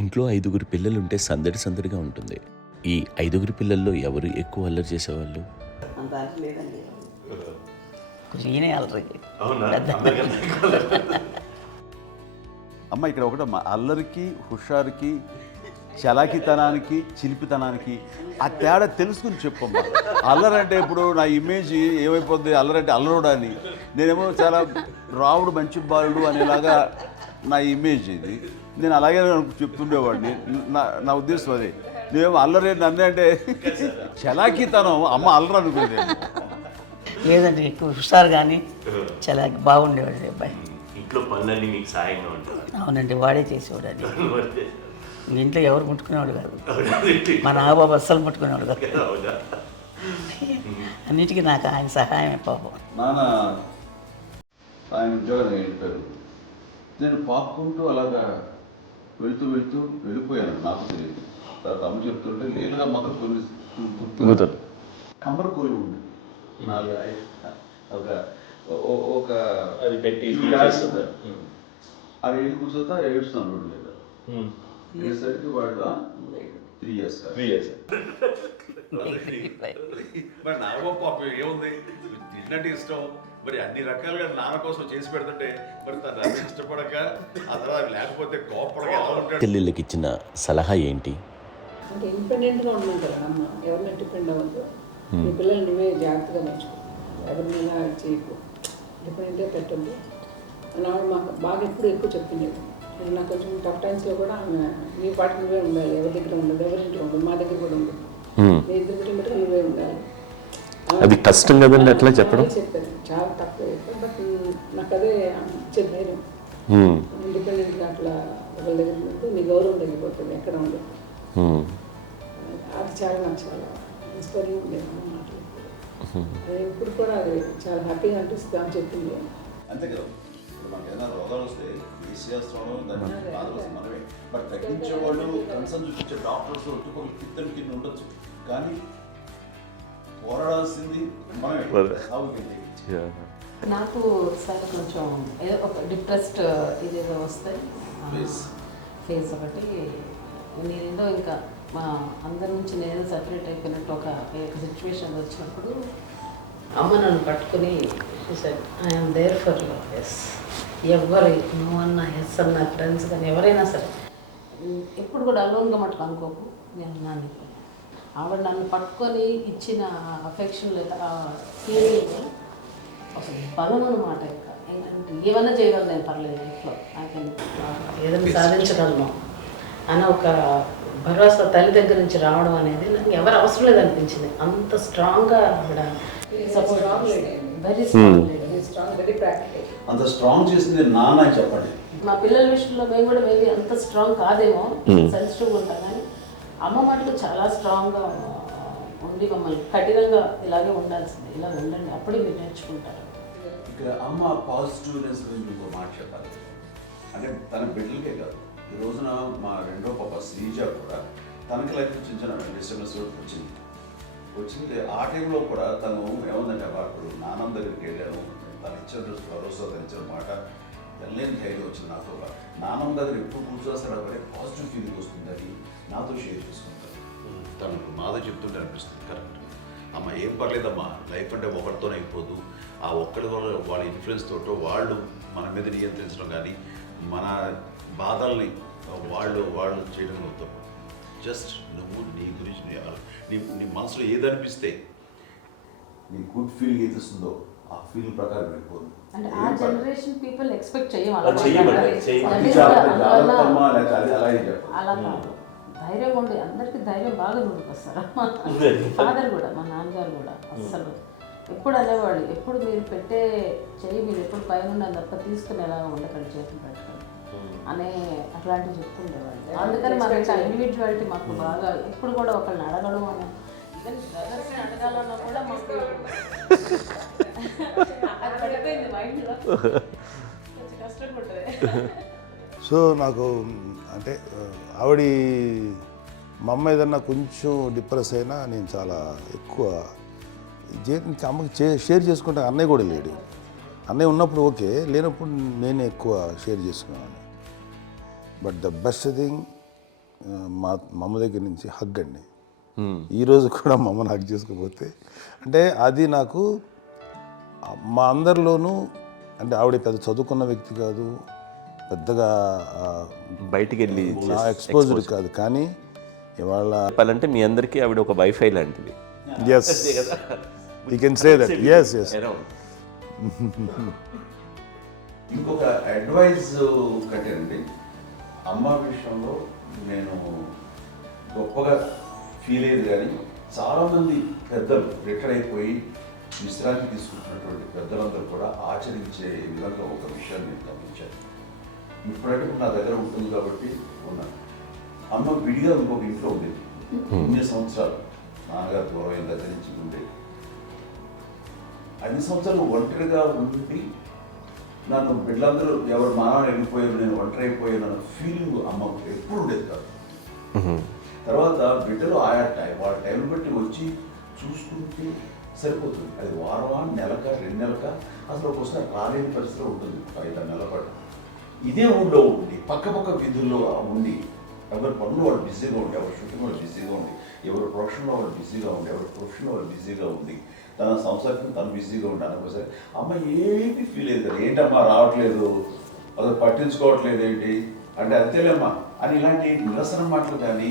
ఇంట్లో 5గురు పిల్లలుంటే సందడి సందడిగా ఉంటుంది. ఈ 5గురు పిల్లల్లో ఎవరు ఎక్కువ అల్లరి చేసేవాళ్ళు? అంత అల్లరి లేదండి. కొంచెం ఈయనే అల్లరి. అమ్మ ఇక్కడ ఒకటమ్మా, అల్లరికి, హుషారుకి, చలాకితనానికి, చిలిపితనానికి ఆ తేడా తెలుసుకుని చెప్పమ్మా. అల్లరంటే ఇప్పుడు నా ఇమేజ్ ఏమైపోద్ది, అల్లరంటే అల్లరుడా అని. నేనేమో చాలా రావుడు మంచి బాలుడు అనేలాగా నా ఇమేజ్ ఇది. నేను అలాగే చెప్తుండేవాడిని. నా ఉద్దేశం అదే. నేనేమో అల్లరి నన్ను అంటే చలాకితనం అమ్మ అల్లరు అనుకునేది. లేదండి, ఎక్కువ హుషారు కానీ చాలా బాగుండేవాడు అబ్బాయి. ఇంట్లో పనులన్నీ మీకు సాయంగా ఉంటాయి? అవునండి, వాడే చేసేవాడు. అది ఇంట్లో ఎవరు ముట్టుకునేవాడు కాదు. మా నాగబాబు అస్సలు ముట్టుకునేవాడు కాదు. అన్నిటికీ నాకు ఆయన సహాయమే పాపం. నాన్న ఆయన ఉద్యోగం వెళ్ళిపోయారు. నేను పాక్కుంటూ అలాగా వెళుతూ వెళ్ళిపోయాను. నాకు తెలియదు. తర్వాత అమ్మ చెప్తుంటే లేదుగా మాత్రం కొన్ని కమ్మర కోరి ఉంది. ఒక అది పెట్టి అది వెళ్ళి కూర్చోతా ఏడుస్తాను రోడ్డు మీద. ఏసరికి వాడు 3 years. మరి నాగబాబు పాపం ఏముంది, తిన్నట్టు ఇష్టం. మరి అన్ని రకాలుగా నాన్న కోసం చేసి పెడుతుంటే మరి తను అది ఇష్టపడక ఆ తర్వాత లేకపోతే కోపడక ఎలా ఉంటాడు? చెల్లెళ్ళకి ఇచ్చిన సలహా ఏంటి? అంటే ఇండిపెండెంట్గా ఉండమంటారు అమ్మ. ఎవరిని డిపెండ్ అవ్వద్దు. నీ పిల్లలు నువ్వే జాగ్రత్తగా నేర్చుకో. ఎవరినైనా చేయకు, డిపెండెంటే పెట్టద్దు అని ఆవిడ మాకు బాగా ఎక్కువ చెప్పిండేది. నాకు కొంచెం టఫ్ టైమ్స్లో కూడా ఆమె నీ పాటు నువ్వే ఉండాలి, ఎవరి దగ్గర ఉండదు, ఎవరింట్లో ఉండదు, మా దగ్గర కూడా ఉండదు, నీ ఇద్దరు పెట్టినట్టుగా నువ్వే ఉండాలి. అది కష్టం కదండి అట్లా చెప్పడం. చెప్పారు, చాలా తక్కువ చెప్పారు. బట్ నాకు అదే ఇచ్చే ధైర్యం. ఇండిపెండెంట్గా అట్లా ఒకరి దగ్గర ఉంటే నీ గౌరవం తగ్గిపోతుంది, ఎక్కడ ఉండదు. అది చాలా నాకు చాలా ఇన్స్పైరింగ్ ఉండేది అమ్మ మాటలు. అది ఇప్పుడు కూడా అది చాలా హ్యాపీగా అనిపిస్తుంది అని చెప్పింది. అంతే కదా, ఇప్పుడు మనకి ఏదైనా రోగాలు వస్తే చేస్తాము, దాన్ని బాధపడుతుంది మనమే. బట్ తగ్గించే వాళ్ళు, కన్సర్న్ చూపించే డాక్టర్స్ ఒట్టుకోలు కింద కింద ఉండొచ్చు, కానీ పోరాడాల్సింది మనమే. నాకు సార్ కొంచెం ఏదో ఒక డిప్రెస్డ్ ఇదేదో వస్తే ఫేజ్ ఒకటి నేనేదో ఇంకా మా అందరి నుంచి నేను సపరేట్ అయిపోయినట్టు ఒక సిచ్యువేషన్ వచ్చినప్పుడు అమ్మ నన్ను పట్టుకుని I'm there for your yes. ఎవరు నువ్వు అన్నా ఎస్ అన్న ఫ్రెండ్స్ కానీ ఎవరైనా సరే ఎప్పుడు కూడా అలోన్గా మటుకు అనుకోకు, నేను నాన్న. ఆవిడ నన్ను పట్టుకొని ఇచ్చిన అఫెక్షన్ లేదా ఫీలింగ్ అసలు బలం అన్నమాట. ఇంకా ఏంటంటే ఏమైనా చేయగలను నేను, పర్లేదు లైఫ్లో ఏదైనా సాధించగలను అని ఒక భరోసా తల్లి దగ్గర నుంచి రావడం అనేది నాకు ఎవరు అవసరం లేదనిపించింది. అంత స్ట్రాంగ్గా ఆవిడ support, very strong, very practical. అంత స్ట్రాంగ్ చేసింది నాన్న చెప్పండి. మా పిల్లల విషయంలో మేము కూడా మేబీ అంత స్ట్రాంగ్ కాదేమో, సెన్సిటివ్గా ఉంటాం, కానీ అమ్మ మటుకు చాలా స్ట్రాంగ్గా ఉండి మమ్మల్ని కఠినంగా ఇలాగే ఉండాల్సింది, ఇలా ఉండండి, అప్పుడే మీరు నేర్చుకుంటారు. ఇక్కడ అమ్మ పాజిటివ్నెస్ గురించి ఇంకో మాట చెప్పాలి. అంటే తన బిడ్డలకే కాదు, ఈ రోజున మా రెండో పాప శ్రీజ కూడా తనకి లైఫ్ చిన్న డిస్టర్బెన్స్ వచ్చింది. ఆ టైంలో కూడా తను ఏముందంటే అప్పుడు నాన్న దగ్గరికి వెళ్ళాను, తను ఇచ్చిన భరోసా, తను ఇచ్చిన మాట వెళ్ళలేని ధైర్యం వచ్చింది నాకు. నాన్నమ్మ దగ్గర ఎప్పుడు కూర్చోస్తాడు అప్పుడే పాజిటివ్ ఫీలింగ్ వస్తుందని నాతో షేర్ చేసుకుంటాను. తను మాతో చెప్తుంటే అనిపిస్తుంది, కరెక్ట్ అమ్మ, ఏం పర్లేదమ్మా, లైఫ్ అంటే ఒకరితోనే అయిపోదు. ఆ ఒక్కరి వల్ల వాళ్ళ ఇన్ఫ్లుయెన్స్ తోటో వాళ్ళు మన మీద నియంత్రించడం కానీ మన బాధల్ని వాళ్ళు చేయడం అవుతాం. జస్ట్ నువ్వు నీ గురించి నీ మనసులో ఏదనిపిస్తే, నీ గుడ్ ఫీలింగ్ ఏది వస్తుందో ఆ ఫీలింగ్ ప్రకారం వెళ్ళిపోదు. అంటే ఆ జనరేషన్ పీపుల్ ఎక్స్పెక్ట్ అలా కాదు, ధైర్యం ఉండి అందరికీ ధైర్యం బాగా నూరుకొస్తారు. ఫాదర్ కూడా, మా నాన్నగారు కూడా అస్సలు ఎప్పుడు అనేవాళ్ళు, ఎప్పుడు మీరు పెట్టే చెయ్యి మీరు ఎప్పుడు పైన ఉన్నది తప్ప తీసుకుని ఎలా ఉండకండి, చేతులు పెట్టుకొని అనే అట్లాంటివి చెప్తుండేవాళ్ళు. అందుకని మాకు ఇంకా ఇండివిజువాలిటీ మాకు బాగా, ఎప్పుడు కూడా ఒకళ్ళని అడగడం అని, ఈవెన్ బ్రదర్స్ని అడగాలన్నా కూడా మాకు అది పడిపోయింది మైండ్లో, కొంచెం కష్టంగా ఉంటుంది. సో నాకు అంటే ఆవిడ మా అమ్మ ఏదన్నా కొంచెం డిప్రెస్ అయినా నేను చాలా ఎక్కువ అమ్మకి షేర్ చేసుకుంటే, అన్నయ్య కూడా లేడు. అన్నయ్య ఉన్నప్పుడు ఓకే, లేనప్పుడు నేనే ఎక్కువ షేర్ చేసుకున్నాను. బట్ ద బెస్ట్ థింగ్ మా అమ్మ దగ్గర నుంచి హగ్ అండి. ఈరోజు కూడా మా అమ్మని హగ్ చేసుకోకపోతే అంటే అది నాకు మా అందరిలోనూ అంటే ఆవిడ పెద్ద చదువుకున్న వ్యక్తి కాదు, పెద్దగా బయటికి వెళ్ళి నా ఎక్స్పోజర్ కాదు, కానీ ఇవాళ చెప్పాలంటే మీ అందరికీ ఆవిడ ఒక వైఫై లాంటిది. Yes you can say that. Yes yes ఇంకొక అడ్వైజ్ కట్టండి, అమ్మ విషయంలో నేను గొప్పగా ఫీల్ అయ్యేది, కానీ చాలామంది పెద్దలు రిటైర్ అయిపోయి విశ్రాంతి తీసుకుంటున్నటువంటి పెద్దలందరూ కూడా ఆచరించే విధంగా ఒక విషయాన్ని నేను గమనించాను. ఇప్పుడంటే నా దగ్గర ఉంటుంది కాబట్టి ఉన్నాను. అమ్మ విడిగా ఇంకొక ఇంట్లో ఉండేది, 9 సంవత్సరాలు నాన్నగారు దూరం అయిన దగ్గర నుంచి ఉండేది. 5 సంవత్సరాలు ఒంటరిగా ఉండి నన్ను బిడ్డలందరూ ఎవరు మానవ వెళ్ళిపోయారు, నేను ఒంటరి అయిపోయాను అన్న ఫీలింగ్ అమ్మకు ఎప్పుడు ఉండేది కాదు. తర్వాత బిడ్డలు ఆయా వాళ్ళ టైం బట్టి వచ్చి చూసుకుంటే సరిపోతుంది. అది వారమా, నెలక, 2 నెలక, అసలు ఒకసారి రాలేని పరిస్థితిలో ఉంటుంది. 5-6 నెలల పాటు ఇదే ఊళ్ళో ఉండి పక్క వీధుల్లో ఉండి ఎవరి పనులు వాళ్ళు బిజీగా ఉండి, ఎవరి షూటింగ్ వాళ్ళు బిజీగా ఉండి, ఎవరి ప్రొఫెషన్లో వాళ్ళు బిజీగా ఉండి, ఎవరి ప్రొఫెషన్లో వాళ్ళు బిజీగా ఉండి, తన సంసారం తను బిజీగా ఉండి అనుకోసారి అమ్మ ఏమీ ఫీల్ అయ్యేది. ఏంటమ్మా రావట్లేదు, అసలు పట్టించుకోవట్లేదు ఏంటి అంటే అంతేలేమ్మా అని ఇలాంటి నిరసన మాటలు కానీ,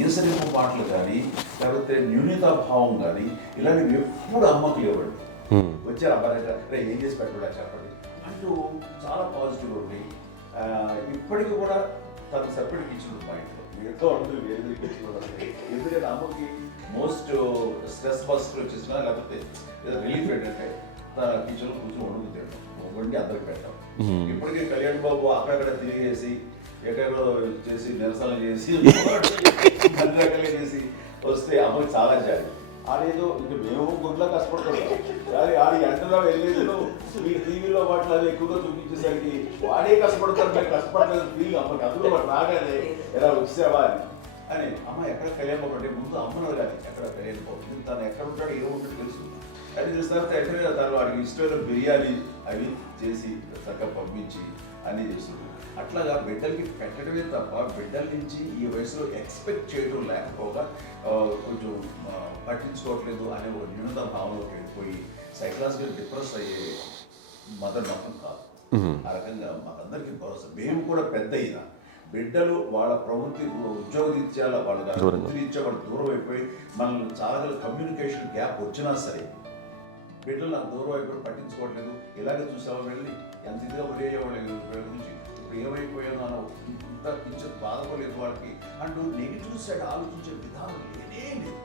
ఈసరింపు మాటలు కానీ, లేకపోతే న్యూనతాభావం కానీ ఇలాంటివి ఎప్పుడు అమ్మకు లేవండి. వచ్చారు అబ్బాయి ఏం చేసి పెట్టడా చెప్పండి అంటూ చాలా పాజిటివ్గా ఉండి ఇప్పటికీ కూడా తను సపరేట్గా ఇచ్చిన పాయింట్ ఎంతో ఉంటుంది వేరే ఎందుకంటే అమ్మకి మోస్ట్ స్ట్రెస్ బస్టర్ వచ్చేసినా లేకపోతే రిలీఫ్ ఏంటంటే తన కిచెన్లో కూర్చొని వండుకు తింటాం, వండి అందరికి పెట్టాం. ఇప్పటికీ కళ్యాణ్ బాబు అక్కడక్కడ తిరిగేసి ఎక్కడో చేసి నిరసన చేసి అన్ని రకాలుగా చేసి వస్తే అమ్మకి చాలా జాలి. ఆడేదో ఇంకా మేము గుడ్లా కష్టపడుతున్నాం కానీ ఆడి ఎంతగా వెళ్ళేదో మీ టీవీలో వాటిలో అది ఎక్కువగా చూపించేసరికి వాడే కష్టపడతారు, మేము కష్టపడలేదు ఫీల్ అమ్మకి. అందులో వాడు రాగానే ఎలా వచ్చావా అని అమ్మ ఎక్కడ కళ్యాణ్ బాబు అంటే ముందు అమ్మను కానీ ఎక్కడ కళ్యాణ్ బాబు తను ఎక్కడ ఉంటాడో ఏ ఉంటాడో తెలుసు. అది తెలిసిన తర్వాత ఎక్కడ తను వాడికి ఇష్టమైన బిర్యానీ అవి చేసి చక్కగా పంపించి అన్నీ చేస్తుంది. అట్లాగా బిడ్డలకి పెట్టడమే తప్ప బిడ్డల నుంచి ఈ వయసులో ఎక్స్పెక్ట్ చేయడం లేకపోగా కొంచెం పట్టించుకోవట్లేదు అనే ఒక న్యూనత భావనలోకి వెళ్ళిపోయి సైకలాజికల్ డిప్రెస్ అయ్యే మదర్ మాత్రం కాదు. ఆ రకంగా మాకందరికీ భరోసా. మేము కూడా పెద్ద అయినా బిడ్డలు వాళ్ళ ప్రవృత్తి ఉద్యోగరీత్యా వాళ్ళ వృత్తిరీత్యా వాళ్ళు దూరం అయిపోయి మనల్ని చాలా కమ్యూనికేషన్ గ్యాప్ వచ్చినా సరే బిడ్డలు నాకు దూరం అయిపోయి పట్టించుకోవట్లేదు. ఇలాగే చూసావా వెళ్ళి ఎంత ఇదిగా వదిలేయేవాళ్ళు గురించి ఇప్పుడు ఏమైపోయాను అని ఇంత కించెం బాధపడలేదు వాళ్ళకి అంటూ నెగిటివ్ సైడ్ ఆలోచించే విధానం లేనే లేదు.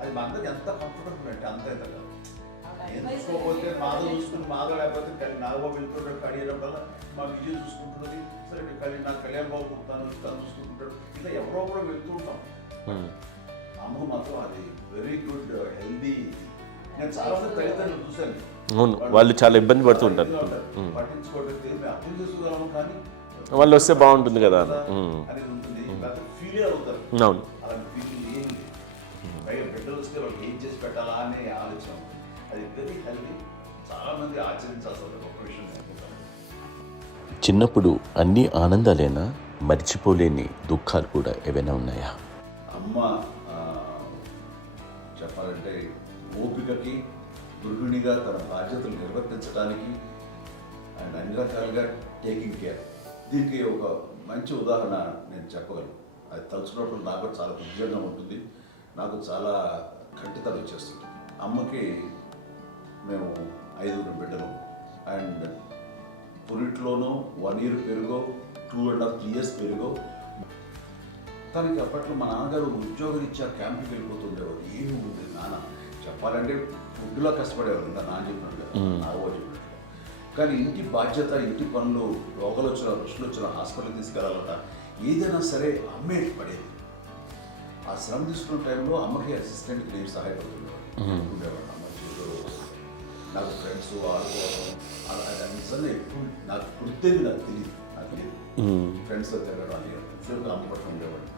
అది మా అందరికి ఎంత కంఫర్టబుల్ అంటే అంత అయితే కాదు. నేను చూసుకోకపోతే మాధవ్ చూసుకుని మాధవ్ లేకపోతే నాగబాబు వెళ్తుంటాడు కడియడం వల్ల మా విజయ్ చూసుకుంటున్నది సరే నాకు కళ్యాణ్ బాబు తను చూసుకుంటుంటాడు. ఇలా ఎవరో కూడా వెళ్తూ ఉంటాం. అమ్మ మాత్రం అది వెరీ గుడ్ హెల్దీ. నేను చాలా మంది తల్లిదండ్రులు చూశాను, అవును, వాళ్ళు చాలా ఇబ్బంది పడుతూ ఉంటారు. పట్టించుకోవడం మేము అర్థం చేసుకోగలము కానీ వాళ్ళు వస్తే బాగుంటుంది కదా అనేది ఉంటుంది. ఫీల్ అవుతారు. అవును, అలాంటి ఫీలింగ్ ఏం లేదు. పైగా బిడ్డలు వస్తే వాళ్ళకి ఏం చేసి పెట్టాలా అనే ఆలోచన. అది వెరీ హెల్దీ. చాలా మంది ఆచరించాల్సిన గొప్ప విషయం అనుకుంటాను. చిన్నప్పుడు అన్ని ఆనందాలేనా, మర్చిపోలేని దుఃఖాలు కూడా ఏవైనా ఉన్నాయా? అమ్మ చెప్పాలంటే ఓపికకి, గృహిణిగా తన బాధ్యతలు నిర్వర్తించడానికి అండ్ అన్ని రకాలుగా టేకింగ్ కేర్, దీనికి ఒక మంచి ఉదాహరణ నేను చెప్పగలను. అది తలుచుకున్నప్పుడు నాకు చాలా ఉద్యోగంగా ఉంటుంది, నాకు చాలా కంటితలు వచ్చేస్తుంది. అమ్మకి మేము 5 బిడ్డలు అండ్ పురిట్లోనూ 1 year పెరుగో 2.5 years పెరుగో. తనకి అప్పట్లో మా నాన్నగారు ఉద్యోగరీత్యా క్యాంప్కి వెళ్ళిపోతుండేవారు. ఏమి ఉంది నాన్న చెప్పాలంటే ఫుడ్లో కష్టపడేవారు, ఇంకా నాన్న చెప్పినట్టు కదా, నాగో చెప్పినట్టు. కానీ ఇంటి బాధ్యత, ఇంటి పనులు, రోగాలు వచ్చిన రుచులు వచ్చిన హాస్పిటల్కి తీసుకెళ్ళాలట ఏదైనా సరే అమ్మే పడేది. ఆ శ్రమ తీసుకున్న టైంలో అమ్మకి అసిస్టెంట్కి నేను సహాయపడుతుండేవాడు ఉండేవాడు. అమ్మ చేతిలో నాకు ఫ్రెండ్స్ ఆడుకోవడం అలా నిజంగా ఎప్పుడు నాకు గుర్తేది, నాకు తెలియదు ఫ్రెండ్స్తో తిరగడం అని ఫ్రెండ్స్ అమ్మ పట్ల ఉండేవాడు.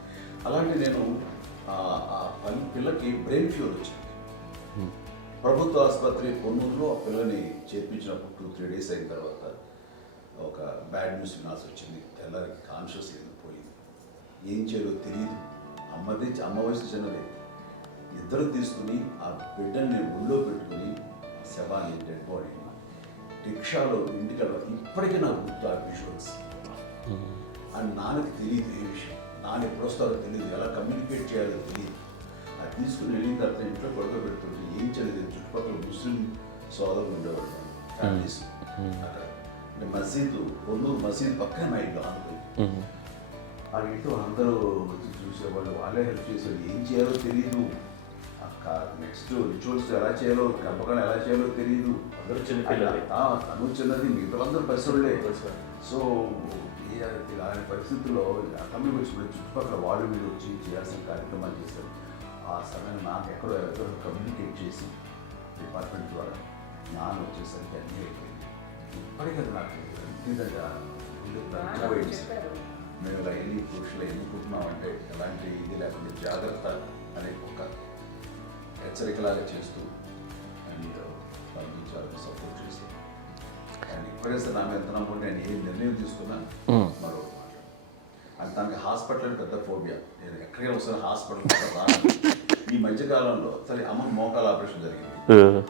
అలాంటి నేను ఆ పిల్లకి బ్రెయిన్ ఫీవర్ వచ్చింది. ప్రభుత్వ ఆసుపత్రి పొన్నూరులో ఆ పిల్లని చేర్పించినప్పుడు 2-3 days అయిన తర్వాత ఒక బ్యాడ్ న్యూస్ వినాల్సి వచ్చింది. తెల్లారికి కాన్షియస్ లేకపోయింది. ఏం చేయాలో తెలియదు. అమ్మ వయసు చిన్నదే. ఇద్దరు తీసుకుని ఆ బిడ్డని నేను ఒళ్ళో పెట్టుకుని శవాన్ని డెడ్ బాడీ రిక్షాలో ఇంటికి ఇప్పటికీ నాకు గుర్తు ఆ విజువల్స్. అని నాన్నకి తెలియదు ఏ విషయం, నాన్న ఎప్పుడు వస్తారో తెలియదు, ఎలా కమ్యూనికేట్ చేయాలో తెలియదు. అది తీసుకుని వెళ్ళిన తర్వాత ఇంట్లో పడుకోబెడుతుంటే ఏం చేయలేదు. చుట్టుపక్కల ముస్లిం సోదరులు ఉండేవాళ్ళు ఫ్యామిలీస్ అక్కడ. అంటే మసీదు కొన్నూరు మసీదు పక్కన మా ఇంట్లో అనుకుని ఆ ఇంట్లో అందరూ వచ్చి చూసేవాళ్ళు, వాళ్ళే హెల్ప్ చేసేవాళ్ళు. ఏం చేయాలో తెలియదు, నెక్స్ట్ రిచువల్స్ ఎలా చేయాలో, గర్భకాలం ఎలా చేయాలో తెలియదు. తను చిన్నది, మిగతాందరూ పరిసరులే. సో అలాంటి పరిస్థితుల్లో తమిళ వచ్చినప్పుడు చుట్టుపక్కల వాళ్ళు మీరు వచ్చి చేయాల్సిన కార్యక్రమాలు చేశారు. ఆ సమయంలో నాకు ఎక్కడో కమ్యూనికేట్ చేసి డిపార్ట్మెంట్ ద్వారా నాన్న వచ్చేసరికి అన్నీ అయిపోయింది. ఇప్పటికీ నాకు ఎందుకంటే మేము ఇలా ఎన్ని పురుషులు ఎన్నుకుంటున్నామంటే ఎలాంటి ఇది లేకుండా జాగ్రత్త అనే ఒక హెచ్చరికలాగా చేస్తూ అండ్ వాళ్ళకి చాలా సపోర్ట్ చేసి అండ్ ఇప్పుడైతే నా మీద నమ్ముకుంటే నేను ఏ నిర్ణయం తీసుకున్నా మరో మాట. అండ్ తనకి హాస్పిటల్ పెద్ద ఫోబియా. నేను ఎక్కడికి వస్తాను హాస్పిటల్ రాను. ఈ మధ్యకాలంలో సరే అమ్మ మోకాల ఆపరేషన్ జరిగింది.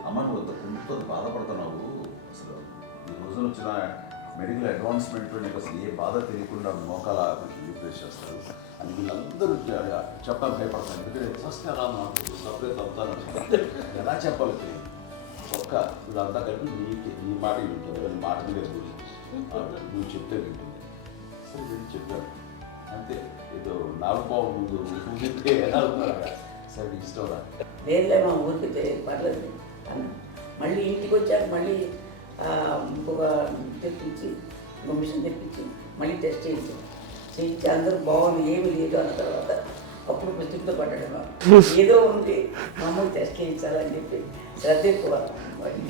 అమ్మ నువ్వు కొంత బాధపడుతున్నావు, అసలు ఈ రోజున వచ్చిన మెడికల్ అడ్వాన్స్మెంట్ నీకు అసలు ఏ బాధ తెలియకుండా మోకాల ఆపరేషన్ రీప్లేస్ చేస్తారు అని వీళ్ళందరూ చెప్పాలి భయపడతాను. ఎందుకంటే ఫస్ట్ ఎలా నాకు సపరేట్ అవుతాను ఎలా చెప్పాలి తెలియదు. ఒక్క వీళ్ళంతా కలిపి నీ మాట వింటుంది, వీళ్ళ మాట మీద పోయి నువ్వు చెప్తే వింటుంది. సరే వీళ్ళు చెప్పాను అంతే. ఏదో నాలుగు ముందు చెప్తే ఎలా అవుతున్నారా సరే ఇష్టం రా లేదులే మా ఊరికి పర్లేదు అన్న. మళ్ళీ ఇంటికి వచ్చాక మళ్ళీ ఇంకొక తెప్పించి మిషన్ తెప్పించి మళ్ళీ టెస్ట్ చేయించి అందరూ బాగుంది ఏమి లేదు అన్న తర్వాత అప్పుడు ప్రతితో పడ్డాడు. ఏదో ఉంది మామూలు టెస్ట్ చేయించాలని చెప్పి శ్రద్ధ ఎక్కువ.